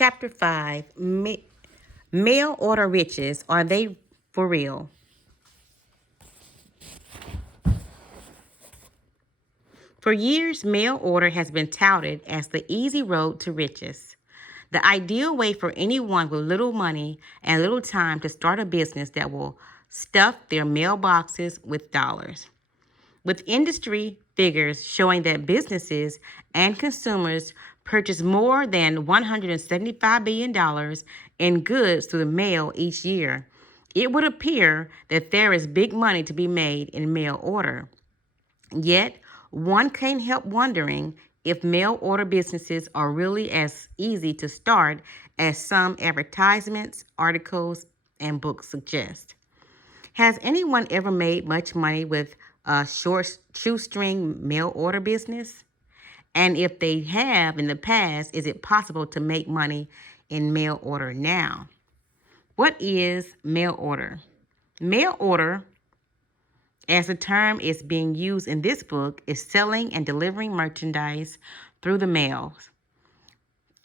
Chapter 5 Mail Order Riches. Are they for real? For years, mail order has been touted as the easy road to riches. The ideal way for anyone with little money and little time to start a business that will stuff their mailboxes with dollars. With industry figures showing that businesses and consumers purchase more than $175 billion in goods through the mail each year, it would appear that there is big money to be made in mail order. Yet, one can't help wondering if mail order businesses are really as easy to start as some advertisements, articles, and books suggest. Has anyone ever made much money with a short shoestring mail order business? And if they have in the past, is it possible to make money in mail order now? What is mail order? Mail order, as the term is being used in this book, is selling and delivering merchandise through the mail.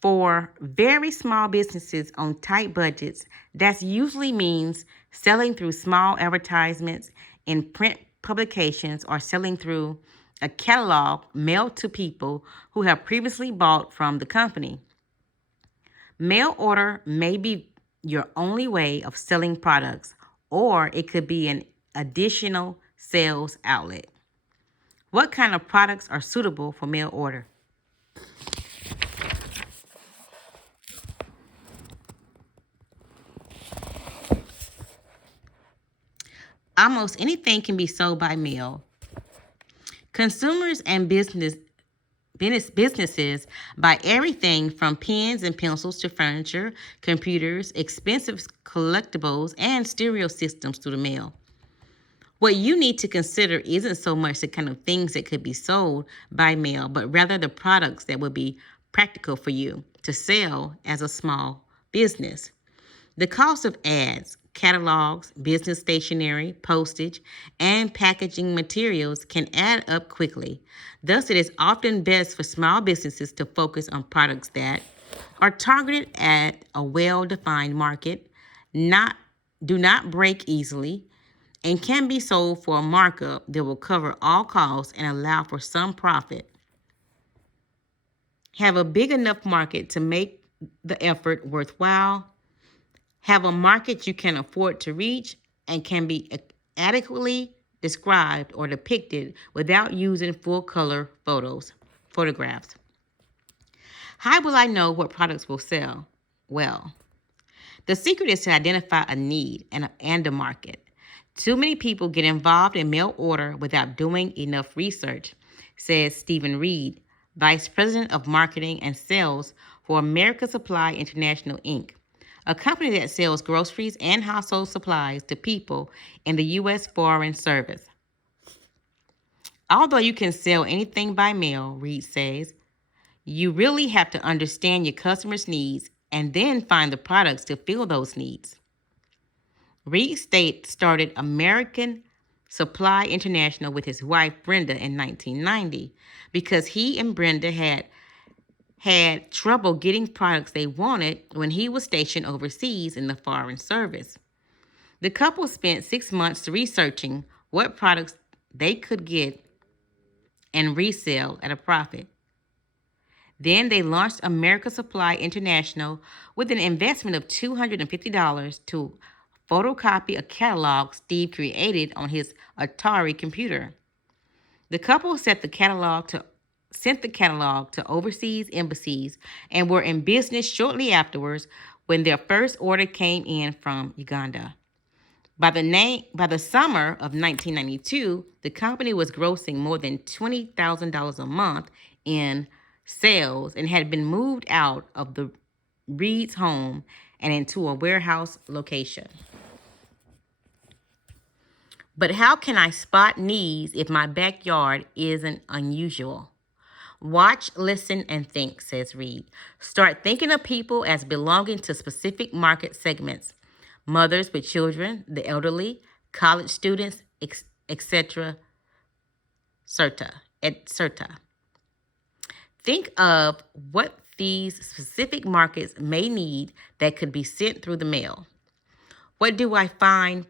For very small businesses on tight budgets, that usually means selling through small advertisements in print publications or selling through a catalog mailed to people who have previously bought from the company. Mail order may be your only way of selling products, or it could be an additional sales outlet. What kind of products are suitable for mail order? Almost anything can be sold by mail. Consumers and businesses buy everything from pens and pencils to furniture, computers, expensive collectibles, and stereo systems through the mail. What you need to consider isn't so much the kind of things that could be sold by mail, but rather the products that would be practical for you to sell as a small business. The cost of ads, catalogs, business stationery, postage, and packaging materials can add up quickly. Thus, it is often best for small businesses to focus on products that are targeted at a well-defined market, do not break easily, and can be sold for a markup that will cover all costs and allow for some profit. Have a big enough market to make the effort worthwhile. Have a market you can afford to reach and can be adequately described or depicted without using full color photographs. How will I know what products will sell? Well, the secret is to identify a need and a market. Too many people get involved in mail order without doing enough research, says Stephen Reed, Vice President of Marketing and Sales for America Supply International, Inc., a company that sells groceries and household supplies to people in the U.S. Foreign Service. Although you can sell anything by mail, Reed says, you really have to understand your customers' needs and then find the products to fill those needs. Reed started American Supply International with his wife Brenda in 1990 because he and Brenda had trouble getting products they wanted when he was stationed overseas in the Foreign Service. The couple spent 6 months researching what products they could get and resell at a profit. Then they launched America Supply International with an investment of $250 to photocopy a catalog Steve created on his Atari computer. The couple sent the catalog to overseas embassies and were in business shortly afterwards when their first order came in from Uganda. By the summer of 1992, the company was grossing more than $20,000 a month in sales and had been moved out of the Reed's home and into a warehouse location. But how can I spot needs if my backyard isn't unusual? Watch, listen, and think, says Reed. Start thinking of people as belonging to specific market segments: mothers with children, the elderly, college students, etc., etc. Think of what these specific markets may need that could be sent through the mail. What do I find?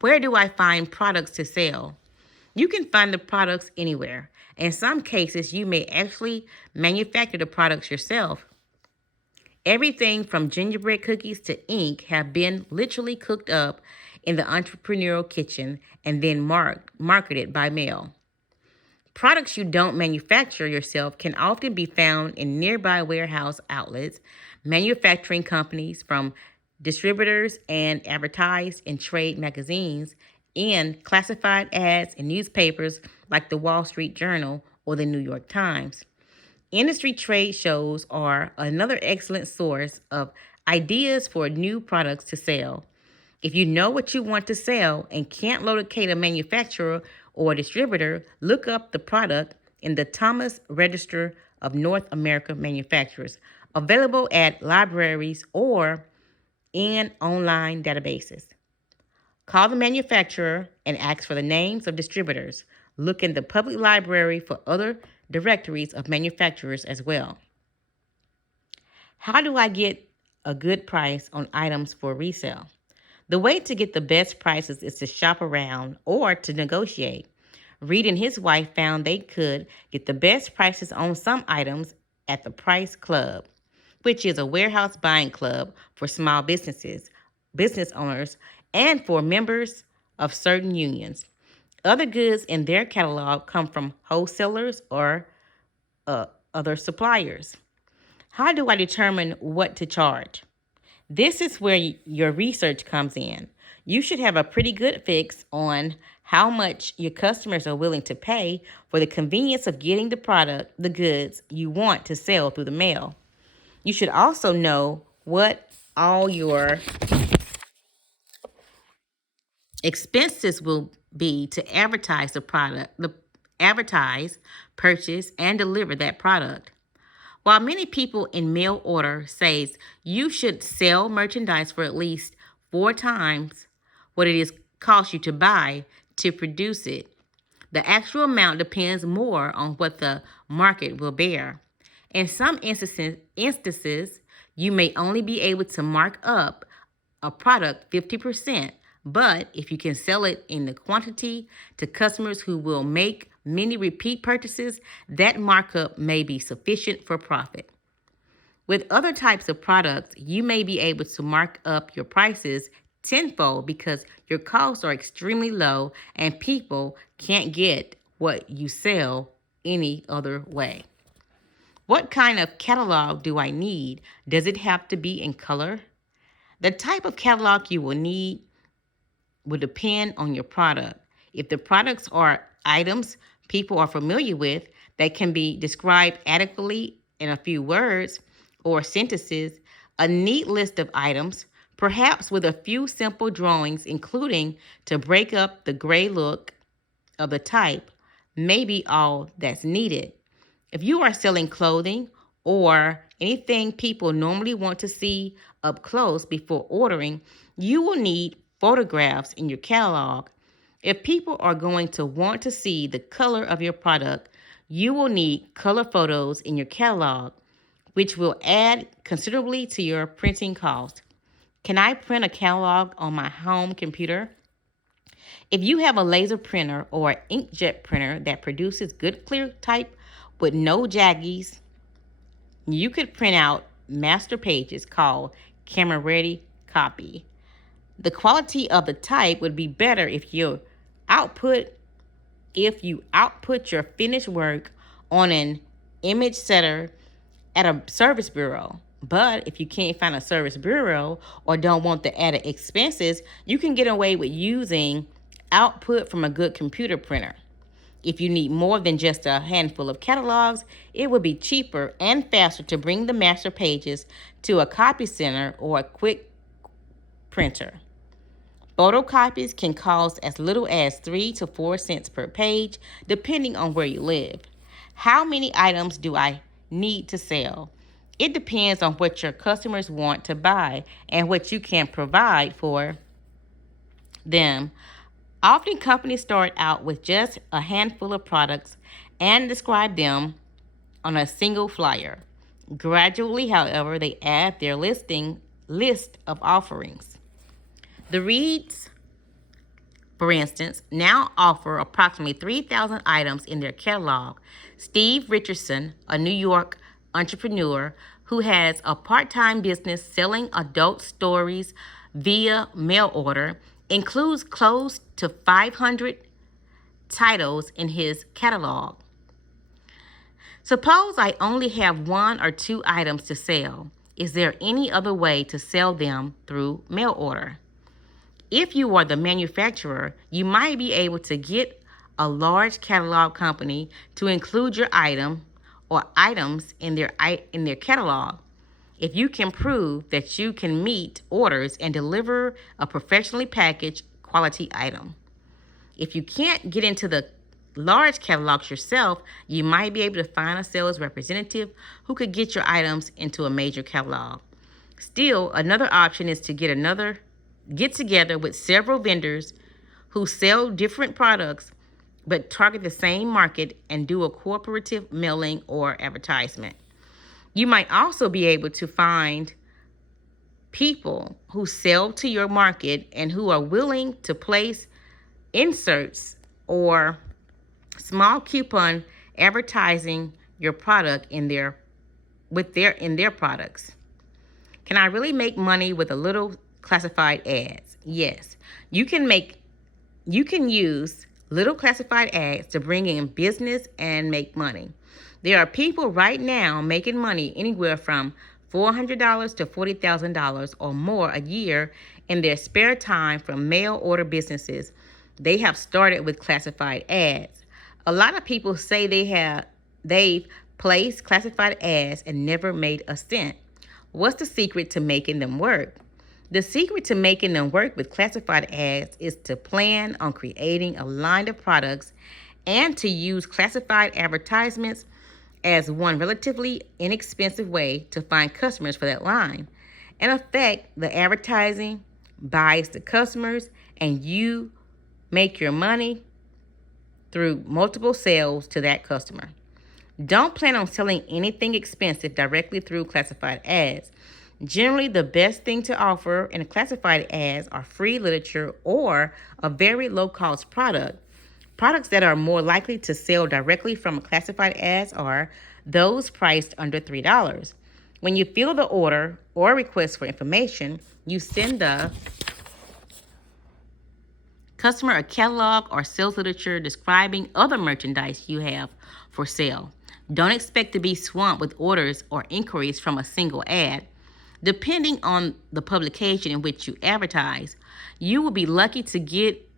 Where do I find products to sell? You can find the products anywhere. In some cases, you may actually manufacture the products yourself. Everything from gingerbread cookies to ink have been literally cooked up in the entrepreneurial kitchen and then marketed by mail. Products you don't manufacture yourself can often be found in nearby warehouse outlets, manufacturing companies from distributors, and advertised in trade magazines and classified ads in newspapers like the Wall Street Journal or the New York Times. Industry trade shows are another excellent source of ideas for new products to sell. If you know what you want to sell and can't locate a manufacturer or a distributor, look up the product in the Thomas Register of North America Manufacturers, available at libraries or in online databases. Call the manufacturer and ask for the names of distributors. Look in the public library for other directories of manufacturers as well. How do I get a good price on items for resale? The way to get the best prices is to shop around or to negotiate. Reed and his wife found they could get the best prices on some items at the Price Club, which is a warehouse buying club for small business owners, and for members of certain unions. Other goods in their catalog come from wholesalers or other suppliers. How do I determine what to charge? This is where your research comes in. You should have a pretty good fix on how much your customers are willing to pay for the convenience of getting the goods you want to sell through the mail. You should also know what all your expenses will be to advertise, purchase, and deliver that product. While many people in mail order says you should sell merchandise for at least 4 times what it is cost you to buy to produce it, the actual amount depends more on what the market will bear. In some instances, you may only be able to mark up a product 50%, but if you can sell it in the quantity to customers who will make many repeat purchases, that markup may be sufficient for profit. With other types of products, you may be able to mark up your prices tenfold because your costs are extremely low and people can't get what you sell any other way. What kind of catalog do I need? Does it have to be in color? The type of catalog you will need will depend on your product. If the products are items people are familiar with that can be described adequately in a few words or sentences, a neat list of items, perhaps with a few simple drawings, including to break up the gray look of the type, may be all that's needed. If you are selling clothing or anything people normally want to see up close before ordering, you will need photographs in your catalog. If people are going to want to see the color of your product, you will need color photos in your catalog, which will add considerably to your printing cost. Can I print a catalog on my home computer? If you have a laser printer or an inkjet printer that produces good clear type with no jaggies, you could print out master pages called camera ready copy. The quality of the type would be better if you output your finished work on an image setter at a service bureau. But if you can't find a service bureau or don't want the added expenses, you can get away with using output from a good computer printer. If you need more than just a handful of catalogs, it would be cheaper and faster to bring the master pages to a copy center or a quick printer. Photocopies can cost as little as 3 to 4 cents per page, depending on where you live. How many items do I need to sell? It depends on what your customers want to buy and what you can provide for them. Often companies start out with just a handful of products and describe them on a single flyer. Gradually, however, they add their list of offerings. The Reeds, for instance, now offer approximately 3,000 items in their catalog. Steve Richardson, a New York entrepreneur who has a part-time business selling adult stories via mail order, includes close to 500 titles in his catalog. Suppose I only have one or two items to sell. Is there any other way to sell them through mail order? If you are the manufacturer, you might be able to get a large catalog company to include your item or items in their catalog. If you can prove that you can meet orders and deliver a professionally packaged quality item. If you can't get into the large catalogs yourself, you might be able to find a sales representative who could get your items into a major catalog. Still, another option is to get together with several vendors who sell different products but target the same market and do a cooperative mailing or advertisement. You might also be able to find people who sell to your market and who are willing to place inserts or small coupon advertising your product in their products. Can I really make money with a little classified ads? Yes. You can use little classified ads to bring in business and make money. There are people right now making money anywhere from $400 to $40,000 or more a year in their spare time from mail order businesses they have started with classified ads. A lot of people say they've placed classified ads and never made a cent. What's the secret to making them work? The secret to making them work with classified ads is to plan on creating a line of products and to use classified advertisements as one relatively inexpensive way to find customers for that line. In effect, the advertising buys the customers and you make your money through multiple sales to that customer. Don't plan on selling anything expensive directly through classified ads. Generally, the best thing to offer in classified ads are free literature or a very low-cost product. Products that are more likely to sell directly from classified ads are those priced under $3. When you fill the order or request for information, you send the customer a catalog or sales literature describing other merchandise you have for sale. Don't expect to be swamped with orders or inquiries from a single ad. Depending on the publication in which you advertise, you will be lucky to get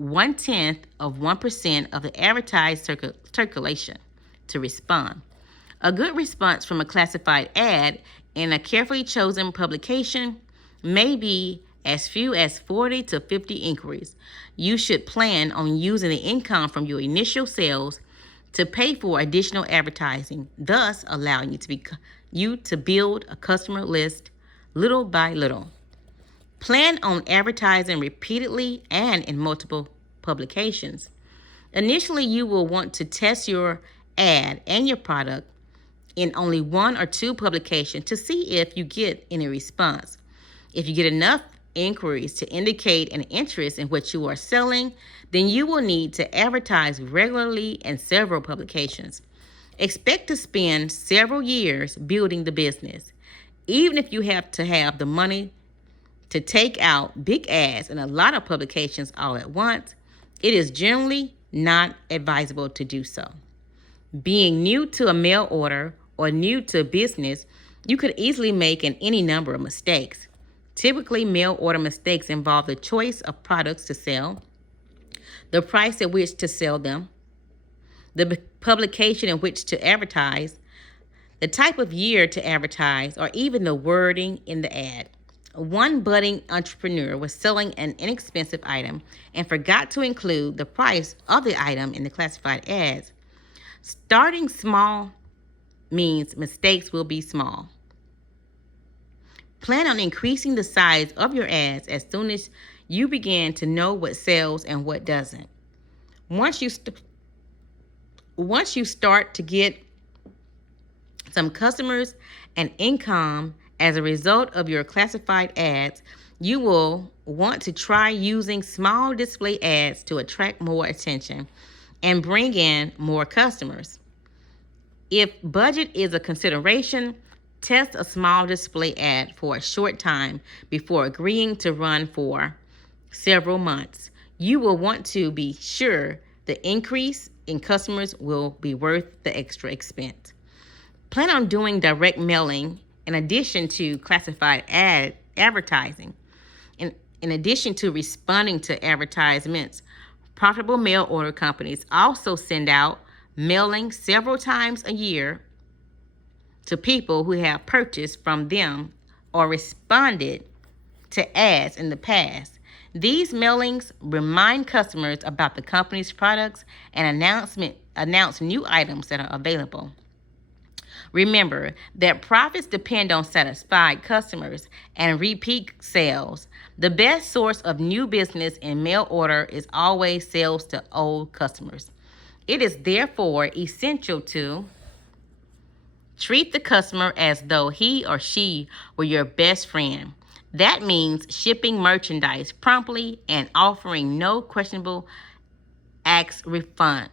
0.1% of the advertised circulation to respond. A good response from a classified ad in a carefully chosen publication may be as few as 40 to 50 inquiries. You should plan on using the income from your initial sales to pay for additional advertising, thus allowing you to build a customer list little by little. Plan on advertising repeatedly and in multiple publications. Initially, you will want to test your ad and your product in only one or two publications to see if you get any response. If you get enough inquiries to indicate an interest in what you are selling, then you will need to advertise regularly in several publications. Expect to spend several years building the business. Even if you have to have the money to take out big ads in a lot of publications all at once, it is generally not advisable to do so. Being new to a mail order or new to business, you could easily make any number of mistakes. Typically, mail order mistakes involve the choice of products to sell, the price at which to sell them, the publication in which to advertise, the type of year to advertise, or even the wording in the ad. One budding entrepreneur was selling an inexpensive item and forgot to include the price of the item in the classified ads. Starting small means mistakes will be small. Plan on increasing the size of your ads as soon as you begin to know what sells and what doesn't. Once you start to get some customers, and income as a result of your classified ads, you will want to try using small display ads to attract more attention and bring in more customers. If budget is a consideration, test a small display ad for a short time before agreeing to run for several months. You will want to be sure the increase in customers will be worth the extra expense. Plan on doing direct mailing in addition to classified advertising. In addition to responding to advertisements, profitable mail order companies also send out mailing several times a year to people who have purchased from them or responded to ads in the past. These mailings remind customers about the company's products and announce new items that are available. Remember that profits depend on satisfied customers and repeat sales. The best source of new business in mail order is always sales to old customers. It is therefore essential to treat the customer as though he or she were your best friend. That means shipping merchandise promptly and offering no questions, ask refunds,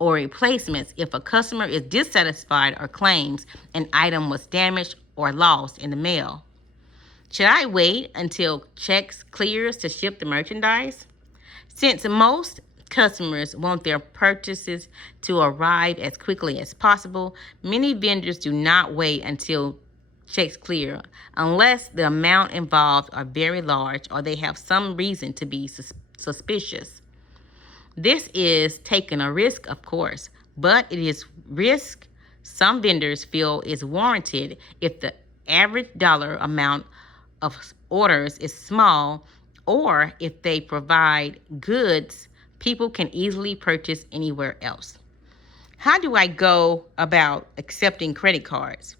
or replacements if a customer is dissatisfied or claims an item was damaged or lost in the mail. Should I wait until checks clears to ship the merchandise? Since most customers want their purchases to arrive as quickly as possible, many vendors do not wait until checks clear unless the amount involved are very large or they have some reason to be suspicious. This is taking a risk, of course, but it is risk some vendors feel is warranted if the average dollar amount of orders is small or if they provide goods people can easily purchase anywhere else. How do I go about accepting credit cards?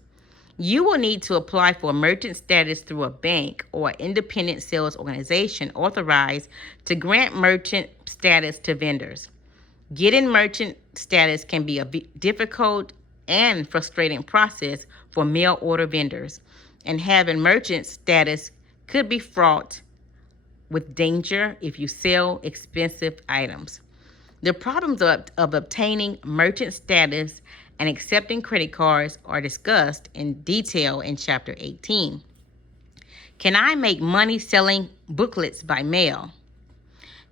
You will need to apply for merchant status through a bank or independent sales organization authorized to grant merchant status to vendors. Getting merchant status can be a difficult and frustrating process for mail order vendors, and having merchant status could be fraught with danger if you sell expensive items. The problems of obtaining merchant status and accepting credit cards are discussed in detail in Chapter 18. Can I make money selling booklets by mail?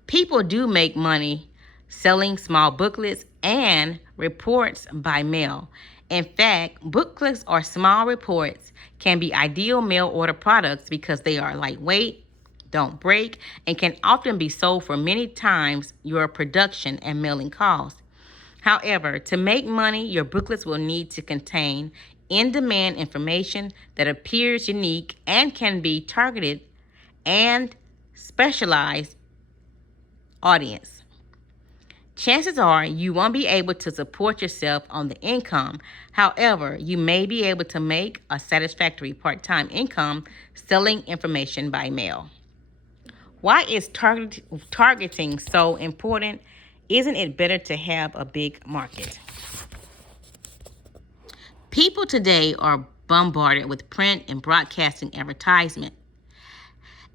People do make money selling small booklets and reports by mail. In fact, booklets or small reports can be ideal mail order products because they are lightweight, don't break, and can often be sold for many times your production and mailing costs. However, to make money, your booklets will need to contain in-demand information that appears unique and can be targeted and specialized audience. Chances are you won't be able to support yourself on the income. However, you may be able to make a satisfactory part-time income selling information by mail. Why is targeting so important? Isn't it better to have a big market? People today are bombarded with print and broadcasting advertisement.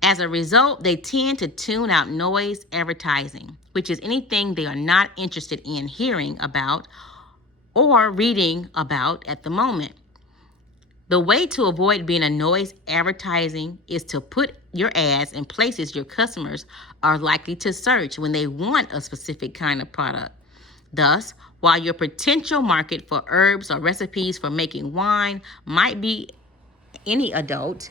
As a result, they tend to tune out noise advertising, which is anything they are not interested in hearing about or reading about at the moment. The way to avoid being a noise advertising is to put your ads in places your customers are likely to search when they want a specific kind of product. Thus, while your potential market for herbs or recipes for making wine might be any adult,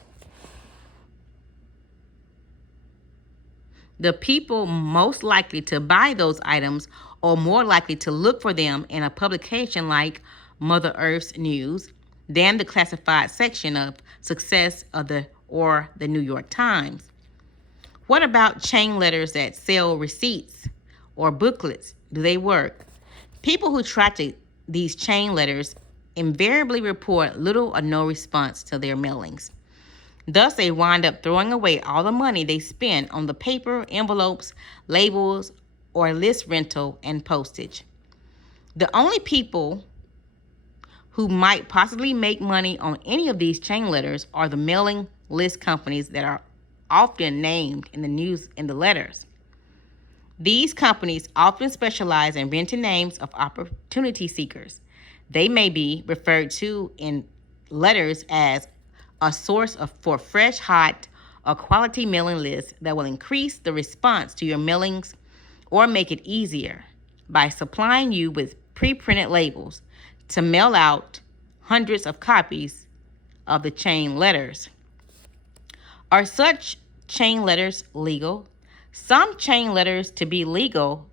the people most likely to buy those items are more likely to look for them in a publication like Mother Earth's News than the classified section of Success or the New York Times. What about chain letters that sell receipts or booklets? Do they work? People who try these chain letters invariably report little or no response to their mailings. Thus, they wind up throwing away all the money they spend on the paper, envelopes, labels, or list rental and postage. The only people who might possibly make money on any of these chain letters are the mailing list companies that are often named in the news in the letters. These companies often specialize in renting names of opportunity seekers. They may be referred to in letters as a source for fresh, hot, or quality mailing lists that will increase the response to your mailings or make it easier by supplying you with pre-printed labels to mail out hundreds of copies of the chain letters. Are such chain letters legal? Some chain letters to be legal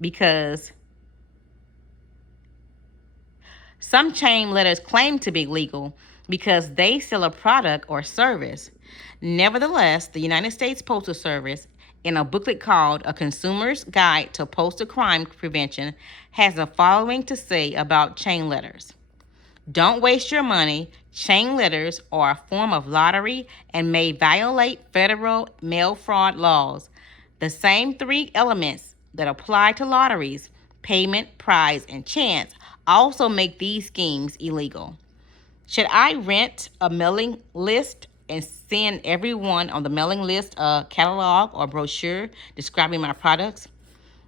because some chain letters claim to be legal because they sell a product or service. Nevertheless, the United States Postal Service, in a booklet called A Consumer's Guide to Postal Crime Prevention, has the following to say about chain letters. Don't waste your money. Chain letters are a form of lottery and may violate federal mail fraud laws. The same three elements that apply to lotteries, payment, prize, and chance, also make these schemes illegal. Should I rent a mailing list and send everyone on the mailing list a catalog or brochure describing my products?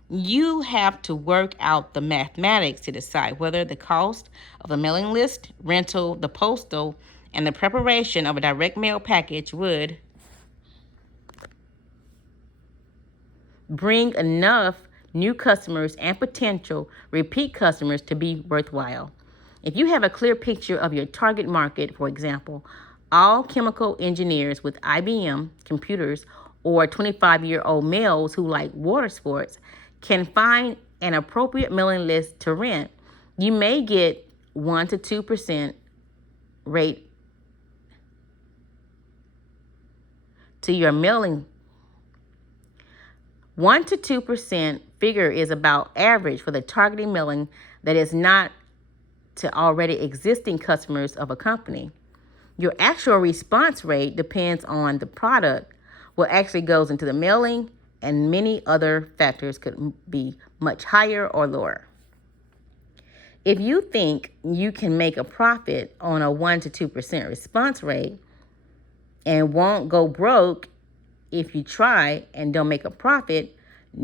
You have to work out the mathematics to decide whether the cost of the mailing list, rental, the postal, and the preparation of a direct mail package would bring enough new customers and potential repeat customers to be worthwhile. If you have a clear picture of your target market, for example, all chemical engineers with IBM computers or 25-year-old males who like water sports can find an appropriate mailing list to rent, you may get 1 to 2% rate to your mailing. 1 to 2% figure is about average for the targeting mailing that is not to already existing customers of a company. Your actual response rate depends on the product, what actually goes into the mailing, and many other factors could be much higher or lower. If you think you can make a profit on a 1 to 2% response rate and won't go broke if you try and don't make a profit,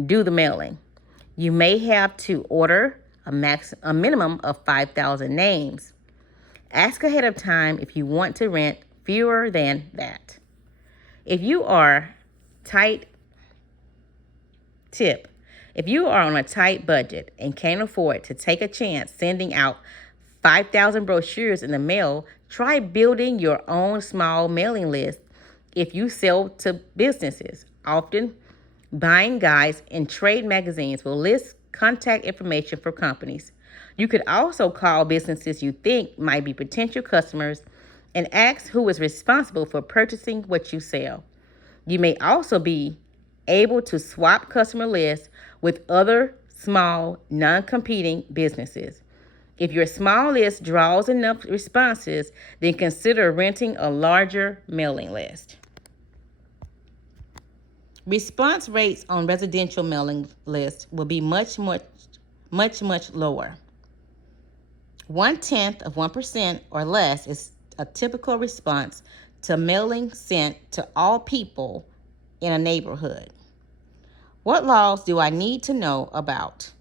do the mailing. You may have to order a minimum of 5,000 names. Ask ahead of time if you want to rent fewer than that. If you are on a tight budget and can't afford to take a chance sending out 5,000 brochures in the mail, try building your own small mailing list. If you sell to businesses, often buying guides in trade magazines will list contact information for companies. You could also call businesses you think might be potential customers and ask who is responsible for purchasing what you sell. You may also be able to swap customer lists with other small, non-competing businesses. If your small list draws enough responses, then consider renting a larger mailing list. Response rates on residential mailing lists will be much lower. 0.1% or less is a typical response to mailing sent to all people in a neighborhood. What laws do I need to know about?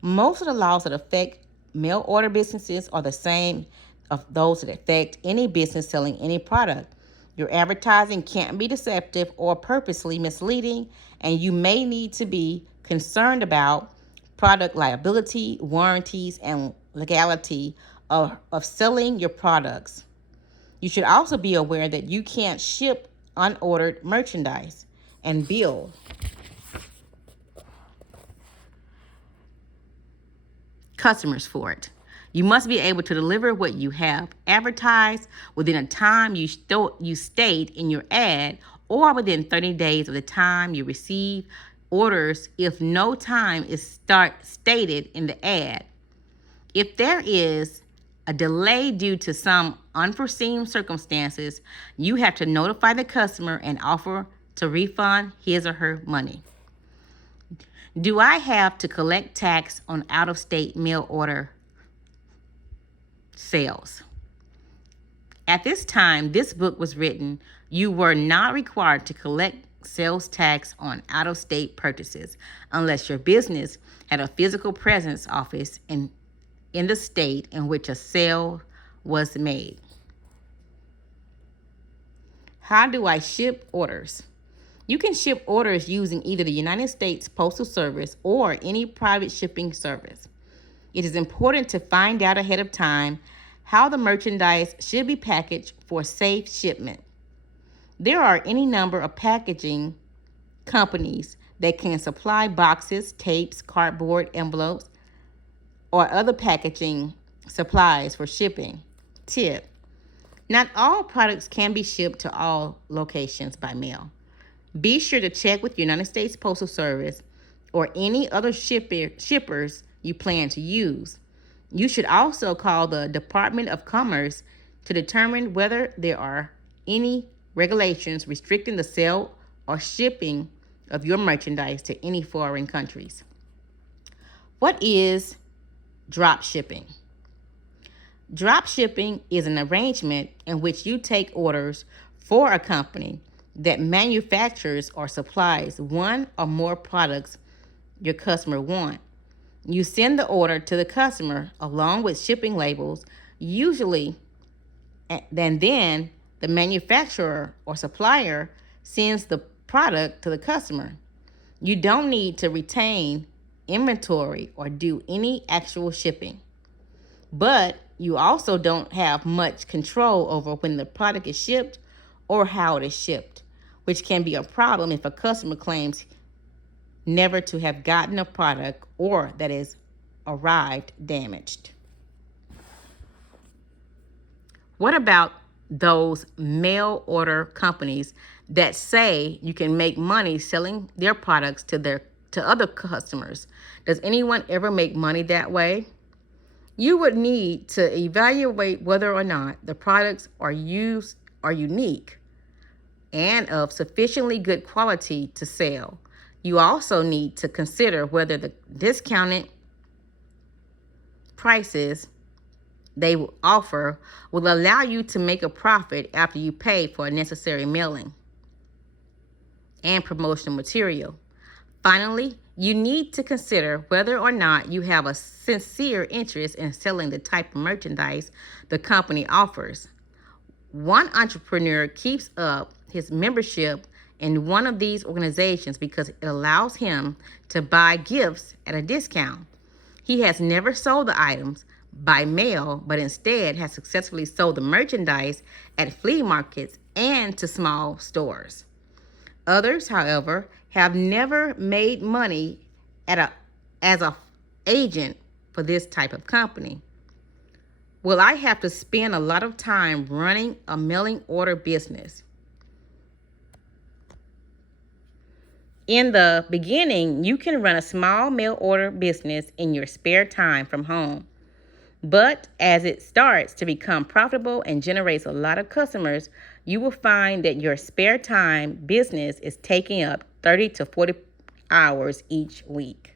Most of the laws that affect mail order businesses are the same of those that affect any business selling any product. Your advertising can't be deceptive or purposely misleading, and you may need to be concerned about product liability, warranties, and legality of selling your products. You should also be aware that you can't ship unordered merchandise and bill customers for it. You must be able to deliver what you have advertised within a time you state in your ad, or within 30 days of the time you receive orders if no time is stated in the ad. If there is a delay due to some unforeseen circumstances, you have to notify the customer and offer to refund his or her money. Do I have to collect tax on out-of-state mail order sales? At this time this book was written, you were not required to collect sales tax on out-of-state purchases unless your business had a physical presence office in the state in which a sale was made. How do I ship orders? You can ship orders using either the United States Postal Service or any private shipping service. It is important to find out ahead of time how the merchandise should be packaged for safe shipment. There are any number of packaging companies that can supply boxes, tapes, cardboard, envelopes, or other packaging supplies for shipping. Tip: not all products can be shipped to all locations by mail. Be sure to check with United States Postal Service or any other shippers you plan to use. You should also call the Department of Commerce to determine whether there are any regulations restricting the sale or shipping of your merchandise to any foreign countries. What is drop shipping? Drop shipping is an arrangement in which you take orders for a company that manufactures or supplies one or more products your customer want. You send the order to the customer along with shipping labels, usually, and then the manufacturer or supplier sends the product to the customer. You don't need to retain inventory or do any actual shipping. But you also don't have much control over when the product is shipped or how it is shipped, which can be a problem if a customer claims never to have gotten a product or that is arrived damaged. What about those mail order companies that say you can make money selling their products to other customers? Does anyone ever make money that way? You would need to evaluate whether or not the products are unique and of sufficiently good quality to sell. You also need to consider whether the discounted prices they will offer will allow you to make a profit after you pay for necessary mailing and promotional material. Finally, you need to consider whether or not you have a sincere interest in selling the type of merchandise the company offers. One entrepreneur keeps up his membership in one of these organizations because it allows him to buy gifts at a discount. He has never sold the items by mail, but instead has successfully sold the merchandise at flea markets and to small stores. Others, however, have never made money as an agent for this type of company. Will I have to spend a lot of time running a mailing order business? In the beginning, you can run a small mail order business in your spare time from home. But as it starts to become profitable and generates a lot of customers, you will find that your spare time business is taking up 30 to 40 hours each week.